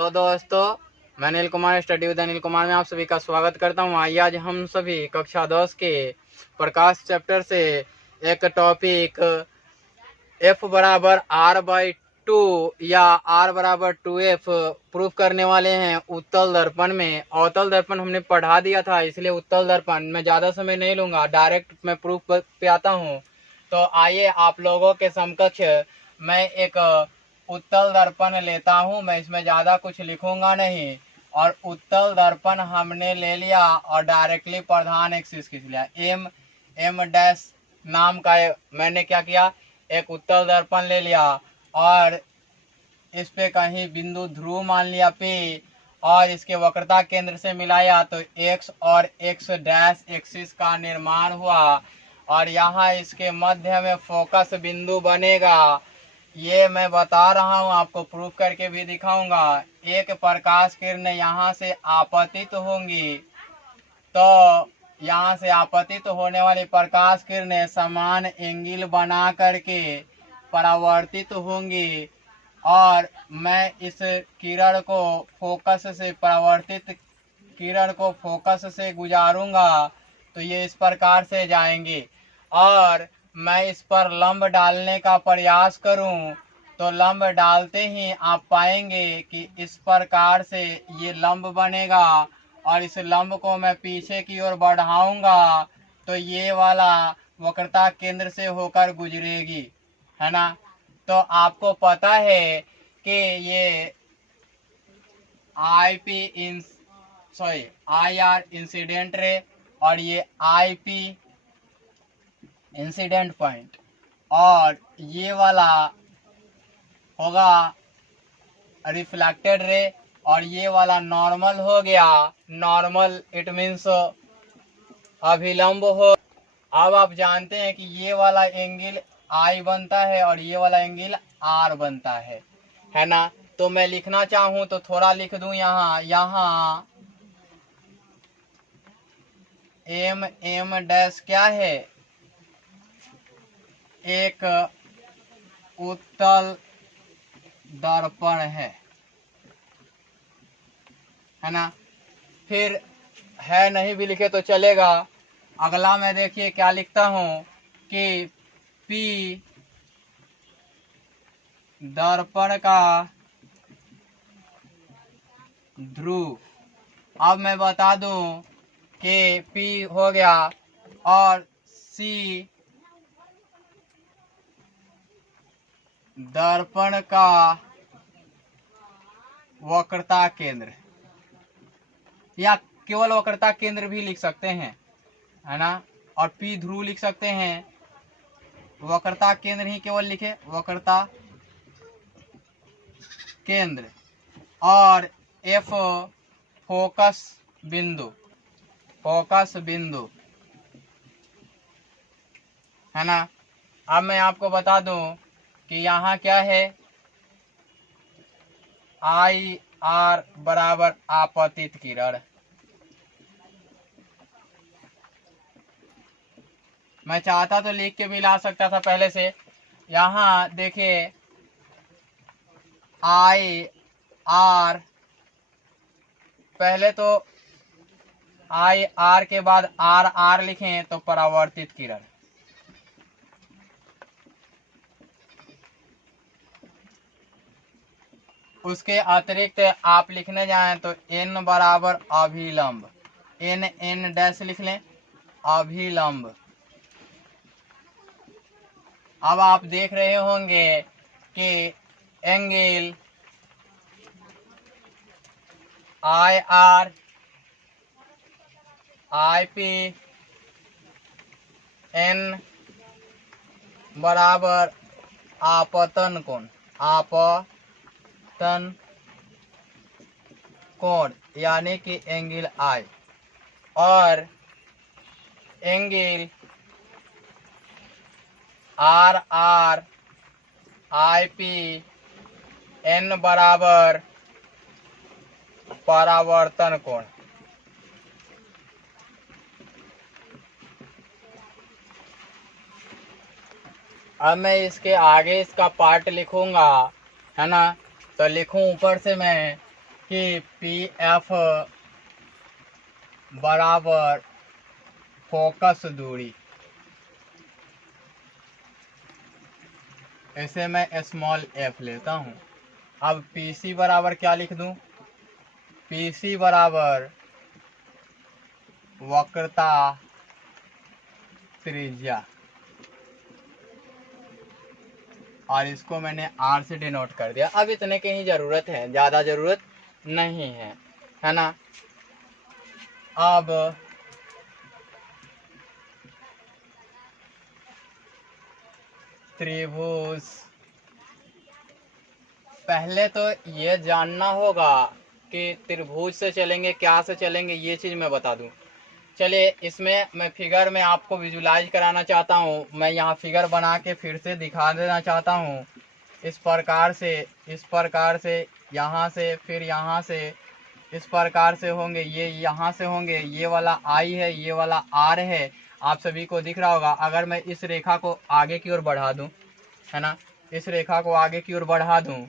Hello दोस्तों, मैं Anil Kumar study with Anil Kumar में आप सभी का स्वागत करता हूँ। आइए आज हम सभी कक्षा 10 के प्रकाश चैप्टर से एक टॉपिक F बराबर R/2 या R बराबर 2F प्रूफ करने वाले हैं उत्तल दर्पण में। अवतल दर्पण हमने पढ़ा दिया था, इसलिए उत्तल दर्पण मैं ज़्यादा समय नहीं लूँगा, डायरेक्ट मैं प्रूफ पे आता हूँ। तो आइए आप लोगों के समकक्ष मैं एक उत्तल दर्पण लेता हूँ। मैं इसमें ज़्यादा कुछ लिखूंगा नहीं, और उत्तल दर्पण हमने ले लिया और डायरेक्टली प्रधान एक्सिस खींच लिया। एम डैश नाम का मैंने क्या किया, एक उत्तल दर्पण ले लिया और इस पे कहीं बिंदु ध्रुव मान लिया P, और इसके वक्रता केंद्र से मिलाया तो x और x डैश एक्सिस का निर्माण हुआ, और यहाँ इसके मध्य में फोकस बिंदु बनेगा। ये मैं बता रहा हूँ, आपको प्रूफ करके भी दिखाऊंगा। एक प्रकाश किरण यहाँ से आपतित होंगी, तो यहाँ से आपतित होने वाली प्रकाश किरणें समान एंगल बना करके परावर्तित होंगी, और मैं इस किरण को फोकस से परावर्तित किरण को फोकस से गुजारूंगा तो ये इस प्रकार से जाएंगे, और मैं इस पर लंब डालने का प्रयास करूं तो लंब डालते ही आप पाएंगे कि इस प्रकार से ये लंब बनेगा, और इस लंब को मैं पीछे की ओर बढ़ाऊंगा तो ये वाला वक्रता केंद्र से होकर गुजरेगी, है ना। तो आपको पता है कि ये IR इंसिडेंट रे और ये IP इंसिडेंट पॉइंट, और ये वाला होगा रिफ्लेक्टेड रे, और ये वाला नॉर्मल हो गया। नॉर्मल इट मीन्स अभिलंब हो। अब आप जानते हैं कि ये वाला एंगल I बनता है और ये वाला एंगल R बनता है ना। तो मैं लिखना चाहूं तो थोड़ा लिख दूं यहाँ M डैश क्या है, एक उत्तल दर्पण है ना। फिर है नहीं भी लिखे तो चलेगा। अगला मैं देखिए क्या लिखता हूं कि P दर्पण का ध्रुव। अब मैं बता दूं कि P हो गया, और C दर्पण का वक्रता केंद्र, या केवल वक्रता केंद्र भी लिख सकते हैं, है ना। और P ध्रुव लिख सकते हैं, वक्रता केंद्र ही केवल लिखे, वक्रता केंद्र, और F फोकस बिंदु, है ना। अब मैं आपको बता दूं कि यहाँ क्या है, IR बराबर आपतित किरण। मैं चाहता तो लिख के भी ला सकता था पहले से। यहाँ देखिए IR, पहले तो IR के बाद RR लिखें तो परावर्तित किरण, उसके अतिरिक्त आप लिखने जाएं तो N बराबर अभिलंब, N डैश लिख लें, अभिलंब। अब आप देख रहे होंगे कि एंगल IR IP N बराबर आपतन कोण यानी कि एंगल I, और एंगल RR IP N बराबर परावर्तन कोण। अब मैं इसके आगे इसका पार्ट लिखूंगा, है ना। तो लिखूं ऊपर से मैं कि पी एफ बराबर फोकस दूरी, इसे मैं स्मॉल एफ लेता हूं। अब पी सी बराबर क्या लिख दूं? पी सी बराबर वक्रता त्रिज्या, और इसको मैंने आर से डिनोट कर दिया। अब इतने की ही जरूरत है, ज्यादा जरूरत नहीं है ना। अब त्रिभुज, पहले तो ये जानना होगा कि त्रिभुज से चलेंगे क्या से चलेंगे, ये चीज मैं बता दूं। चलिए इसमें मैं फिगर में आपको विजुलाइज कराना चाहता हूँ। मैं यहाँ फिगर बना के फिर से दिखा देना चाहता हूँ। इस प्रकार से यहाँ से, फिर यहाँ से इस प्रकार से होंगे, ये यहाँ से होंगे। ये वाला आई है, ये वाला आर है, आप सभी को दिख रहा होगा। अगर मैं इस रेखा को आगे की ओर बढ़ा दूं, है ना, इस रेखा को आगे की ओर बढ़ा दूं,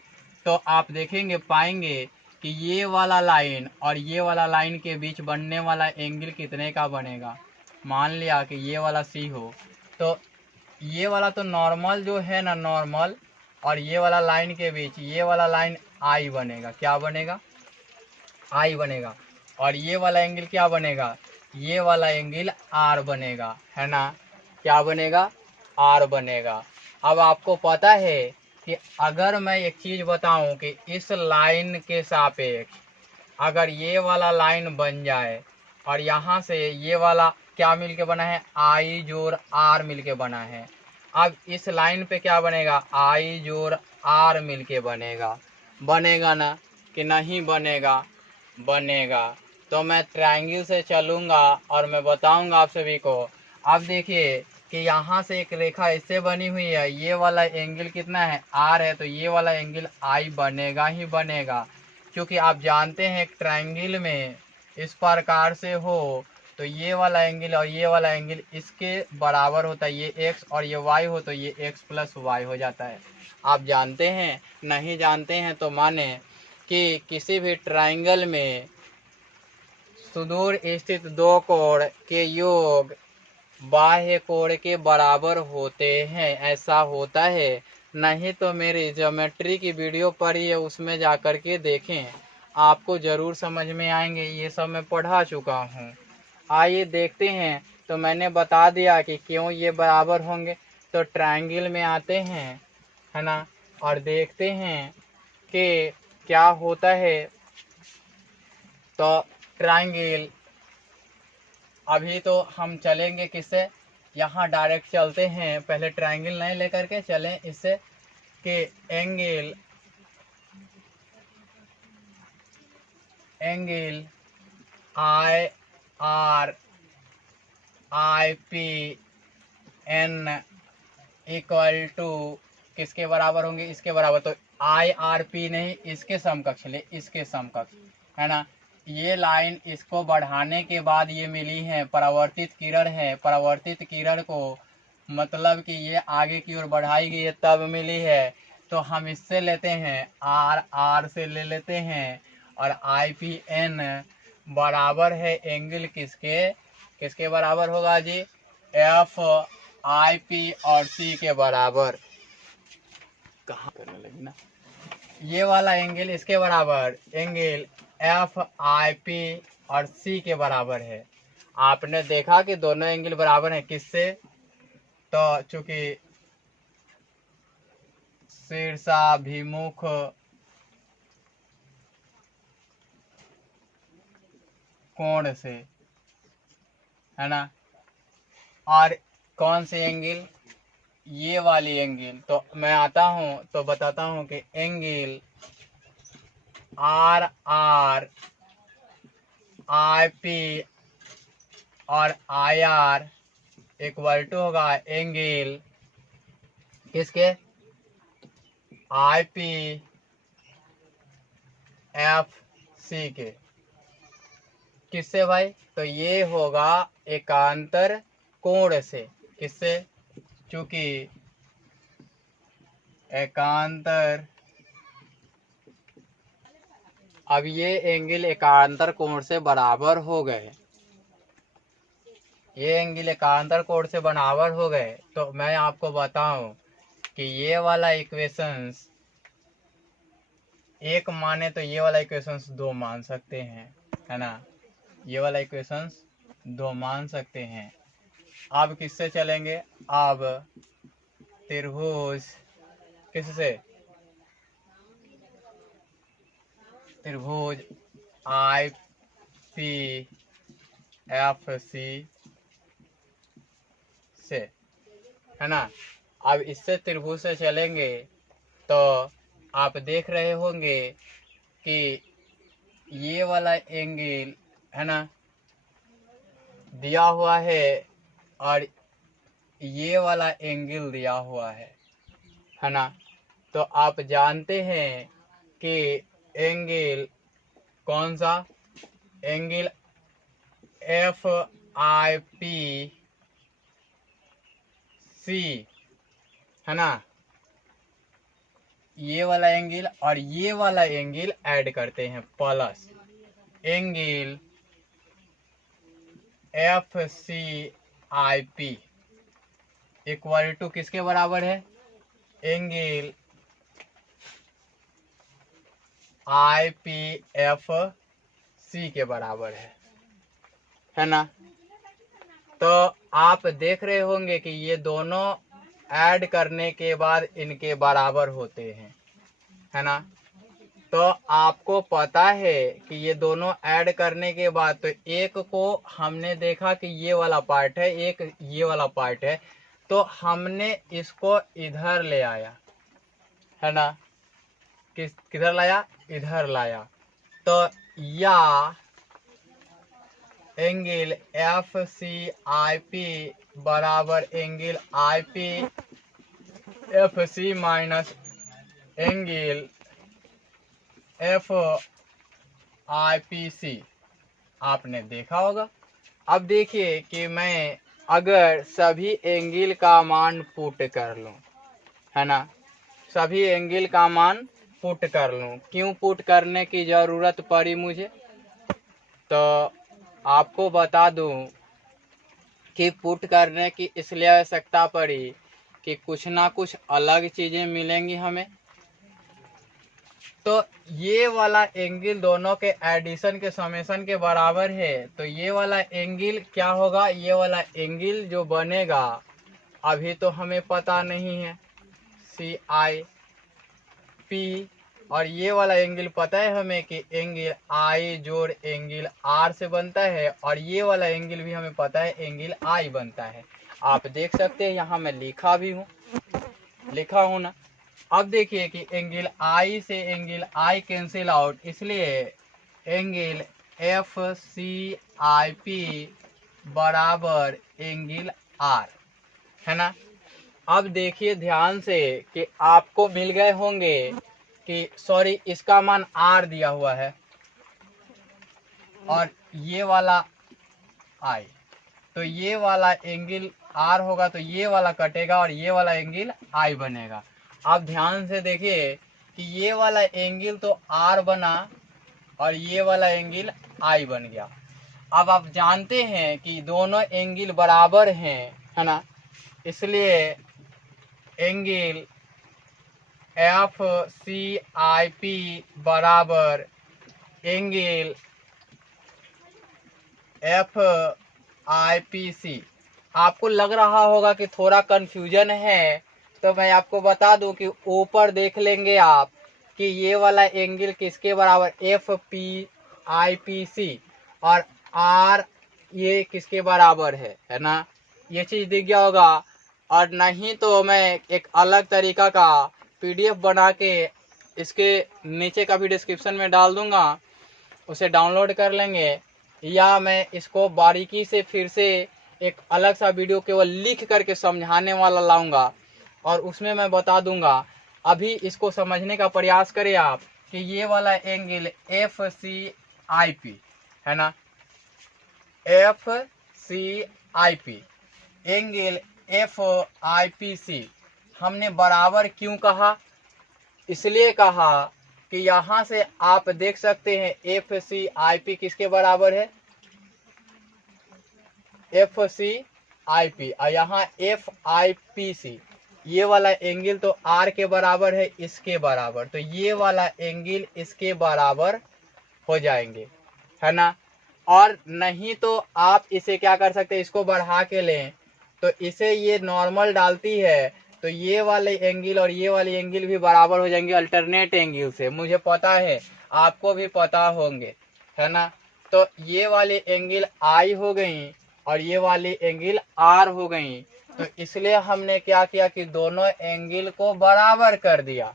तो आप देखेंगे पाएंगे कि ये वाला लाइन और ये वाला लाइन के बीच बनने वाला एंगल कितने का बनेगा। मान लिया कि ये वाला सी हो, तो ये वाला तो नॉर्मल जो है ना, नॉर्मल और ये वाला लाइन के बीच ये वाला लाइन आई बनेगा। क्या बनेगा? आई बनेगा। और ये वाला एंगल क्या बनेगा? ये वाला एंगल आर बनेगा, है ना। क्या बनेगा? आर बनेगा। अब आपको पता है कि अगर मैं एक चीज बताऊं कि इस लाइन के सापेक्ष अगर ये वाला लाइन बन जाए और यहाँ से ये वाला क्या मिलके बना है? आई जोड़ आर मिलके बना है। अब इस लाइन पे क्या बनेगा? आई जोड़ आर मिलके बनेगा। बनेगा ना कि नहीं बनेगा? बनेगा। तो मैं ट्रायंगल से चलूंगा और मैं बताऊंगा आप सभी को। अब देखिए कि यहाँ से एक रेखा इससे बनी हुई है, ये वाला एंगल कितना है? आर है, तो ये वाला एंगल आई बनेगा ही बनेगा। क्योंकि आप जानते हैं ट्रायंगल में इस प्रकार से हो तो ये वाला एंगल और ये वाला एंगल इसके बराबर होता है। ये एक्स और ये वाई हो तो ये एक्स प्लस वाई हो जाता है। आप जानते हैं? नहीं जानते हैं तो माने कि किसी भी ट्रायंगल में सुदूर स्थित दो कोण के योग बाह्य कोण के बराबर होते हैं, ऐसा होता है। नहीं तो मेरी ज्योमेट्री की वीडियो पड़ी है, उसमें जाकर के देखें, आपको जरूर समझ में आएंगे। ये सब मैं पढ़ा चुका हूँ। आइए देखते हैं। तो मैंने बता दिया कि क्यों ये बराबर होंगे। तो ट्रायंगल में आते हैं, है ना, और देखते हैं कि क्या होता है। तो ट्रायंगल, अभी तो हम चलेंगे किससे? यहाँ डायरेक्ट चलते हैं। पहले ट्रायंगल नहीं लेकर के चलें इससे कि angle I R I P N equal to किसके बराबर होंगे? इसके बराबर। तो आई आर पी नहीं, इसके समकक्ष ले, इसके समकक्ष, है ना। ये लाइन इसको बढ़ाने के बाद ये मिली है, परावर्तित किरण है। परावर्तित किरण को मतलब कि ये आगे की ओर बढ़ाई गई है तब मिली है। तो हम इससे लेते हैं, आर आर से ले लेते हैं, और आई पी एन बराबर है एंगल किसके? किसके बराबर होगा जी? एफ आई पी और सी के बराबर। कहाँ करने लगी ना, ये वाला एंगल इसके बराबर, एंगल एफ आई पी और सी के बराबर है। आपने देखा कि दोनों एंगल बराबर हैं। किससे? तो चूंकि शीर्षाभिमुख कोण से, है ना। और कौन से एंगल? ये वाली एंगल। तो मैं आता हूं तो बताता हूं कि angle R R I P और आई आर इक्वल टू होगा एंगल किसके? आई पी एफ सी के। किससे भाई? तो ये होगा एकांतर कोण से। किससे? चूंकि एकांतर अब ये एंगल एकांतर कोण से बराबर हो गए, ये एंगल एकांतर कोण से बराबर हो गए। तो मैं आपको बताऊं कि ये वाला इक्वेशंस एक माने तो ये वाला इक्वेशंस दो मान सकते हैं, है ना। ये वाला इक्वेशंस दो मान सकते हैं। अब किससे चलेंगे, अब त्रिभुज किससे, त्रिभुज IPFC से, है ना। अब इससे त्रिभुज से चलेंगे तो आप देख रहे होंगे कि ये वाला एंगल, है ना, दिया हुआ है और ये वाला एंगल दिया हुआ है ना। तो आप जानते हैं कि एंगल कौन सा, एंगल FIPC, है ना। ये वाला एंगल और ये वाला एंगल ऐड करते हैं plus angle FCIP equal to किसके बराबर है, एंगल IPFC के बराबर है ना। तो आप देख रहे होंगे कि ये दोनों ऐड करने के बाद इनके बराबर होते हैं, है ना। तो आपको पता है कि ये दोनों ऐड करने के बाद, तो एक को हमने देखा कि ये वाला पार्ट है, एक ये वाला पार्ट है, तो हमने इसको इधर ले आया, है ना। किधर लाया, इधर लाया। तो या एंगल FCIP बराबर angle IPFC minus angle FIPC आपने देखा होगा। अब देखिए कि मैं अगर सभी एंगल का मान पुट कर लूं, है ना, सभी एंगल का मान पुट कर लूं, क्यों पुट करने की जरूरत पड़ी मुझे, तो आपको बता दूं कि पुट करने की इसलिए आवश्यकता पड़ी कि कुछ ना कुछ अलग चीजें मिलेंगी हमें। तो ये वाला एंगल दोनों के एडिशन के समेशन के बराबर है, तो ये वाला एंगल क्या होगा, ये वाला एंगल जो बनेगा अभी तो हमें पता नहीं है, CIP, और ये वाला एंगल पता है हमें कि एंगल I जोड़ एंगल R से बनता है, और ये वाला एंगल भी हमें पता है एंगल I बनता है। आप देख सकते हैं यहाँ मैं लिखा हूँ ना। अब देखिए कि एंगल I से एंगल I कैंसिल आउट, इसलिए एंगल FCIP बराबर एंगल R, है ना। अब देखिए ध्यान से कि आपको मिल गए होंगे कि सॉरी इसका मान R दिया हुआ है और ये वाला I, तो ये वाला एंगल R होगा तो ये वाला कटेगा और ये वाला एंगल I बनेगा। आप ध्यान से देखिए कि ये वाला एंगल तो R बना और ये वाला एंगल I बन गया। अब आप जानते हैं कि दोनों एंगल बराबर हैं, है ना, इसलिए एंगल FCIP बराबर एंगल FIPC। आपको लग रहा होगा कि थोड़ा कंफ्यूजन है, तो मैं आपको बता दूं कि ऊपर देख लेंगे आप कि ये वाला एंगल किसके बराबर, FIPC, और R ये किसके बराबर है ना, ये चीज दिख गया होगा। और नहीं तो मैं एक अलग तरीका का PDF बना के इसके नीचे का भी डिस्क्रिप्शन में डाल दूंगा, उसे डाउनलोड कर लेंगे, या मैं इसको बारीकी से फिर से एक अलग सा वीडियो केवल लिख करके समझाने वाला लाऊंगा और उसमें मैं बता दूंगा। अभी इसको समझने का प्रयास करें आप कि ये वाला एंगल FCIP, है ना, FCIP एंगल FIPC हमने बराबर क्यों कहा, इसलिए कहा कि यहाँ से आप देख सकते हैं एफ सी आई पी किसके बराबर है, एफ सी आई पी, और यहाँ एफ आई पी सी, ये वाला एंगल तो आर के बराबर है, इसके बराबर, तो ये वाला एंगल इसके बराबर हो जाएंगे, है ना। और नहीं तो आप इसे क्या कर सकते हैं, इसको बढ़ा के लें तो इसे ये नॉर्मल डालती है तो ये वाले एंगल और ये वाले एंगल भी बराबर हो जाएंगे अल्टरनेट एंगल से, मुझे पता है आपको भी पता होंगे, है ना। तो ये वाले एंगल आई हो गई और ये वाली एंगल आर हो गई, तो इसलिए हमने क्या किया कि दोनों एंगल को बराबर कर दिया,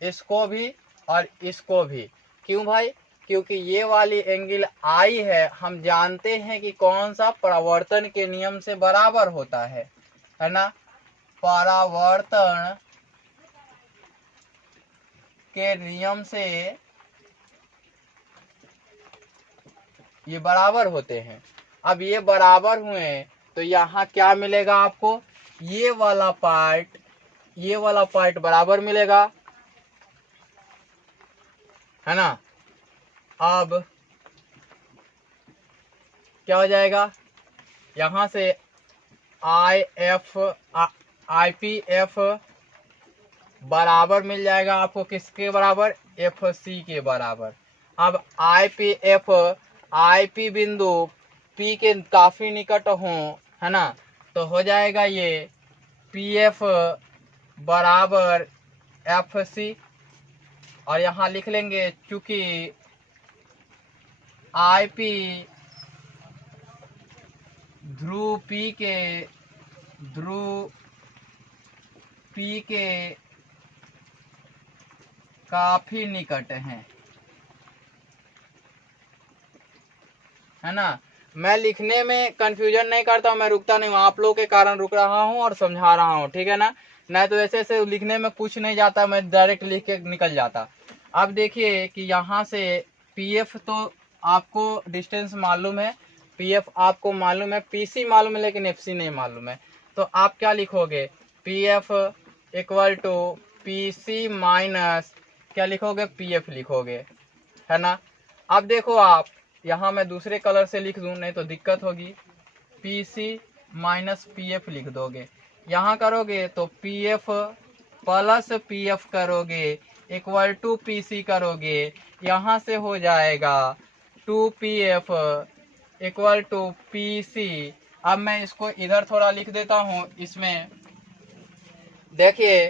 इसको भी और इसको भी। क्यों भाई, क्योंकि ये वाली एंगल आई है, हम जानते हैं कि कौन सा परावर्तन के नियम से बराबर होता है ना, परावर्तन के नियम से ये बराबर होते हैं। अब ये बराबर हुए तो यहाँ क्या मिलेगा आपको, ये वाला पार्ट बराबर मिलेगा, है ना। अब क्या हो जाएगा, यहाँ से आई पी एफ बराबर मिल जाएगा आपको किसके बराबर, एफ सी के बराबर। अब आई पी बिंदु पी के काफी निकट हो, है ना, तो हो जाएगा ये पी एफ बराबर एफ सी, और यहाँ लिख लेंगे चूंकि आई पी ध्रुव पी के काफी निकट है ना। मैं लिखने में कंफ्यूजन नहीं करता, मैं रुकता नहीं हूँ, आप लोगों के कारण रुक रहा हूँ और समझा रहा हूँ, ठीक है ना। नहीं तो ऐसे ऐसे लिखने में कुछ नहीं जाता, मैं डायरेक्ट लिख के निकल जाता। अब देखिए कि यहाँ से पीएफ तो आपको डिस्टेंस मालूम है, पीएफ आपको मालूम है, पीसी मालूम है, लेकिन एफसी नहीं मालूम है। तो आप क्या लिखोगे, PF equal to PC minus क्या लिखोगे, पीएफ लिखोगे, है ना। अब देखो आप यहाँ मैं दूसरे कलर से लिख दूं, नहीं तो दिक्कत होगी, पीसी माइनस पीएफ लिख दोगे, यहाँ करोगे तो पीएफ प्लस पीएफ करोगे इक्वल टू पीसी करोगे, यहाँ से हो जाएगा 2pf इक्वल टू पीसी। अब मैं इसको इधर थोड़ा लिख देता हूँ, इसमें देखिए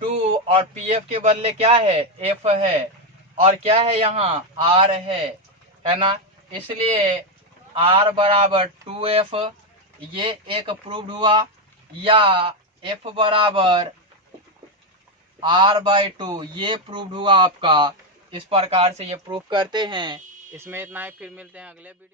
2 और पीएफ के बदले क्या है, एफ है, और क्या है यहाँ आर है ना, इसलिए R बराबर 2F, ये एक प्रूव्ड हुआ, या F बराबर R/2 ये प्रूव्ड हुआ आपका। इस प्रकार से ये प्रूव करते हैं। इसमें इतना ही, फिर मिलते हैं अगले वीडियो।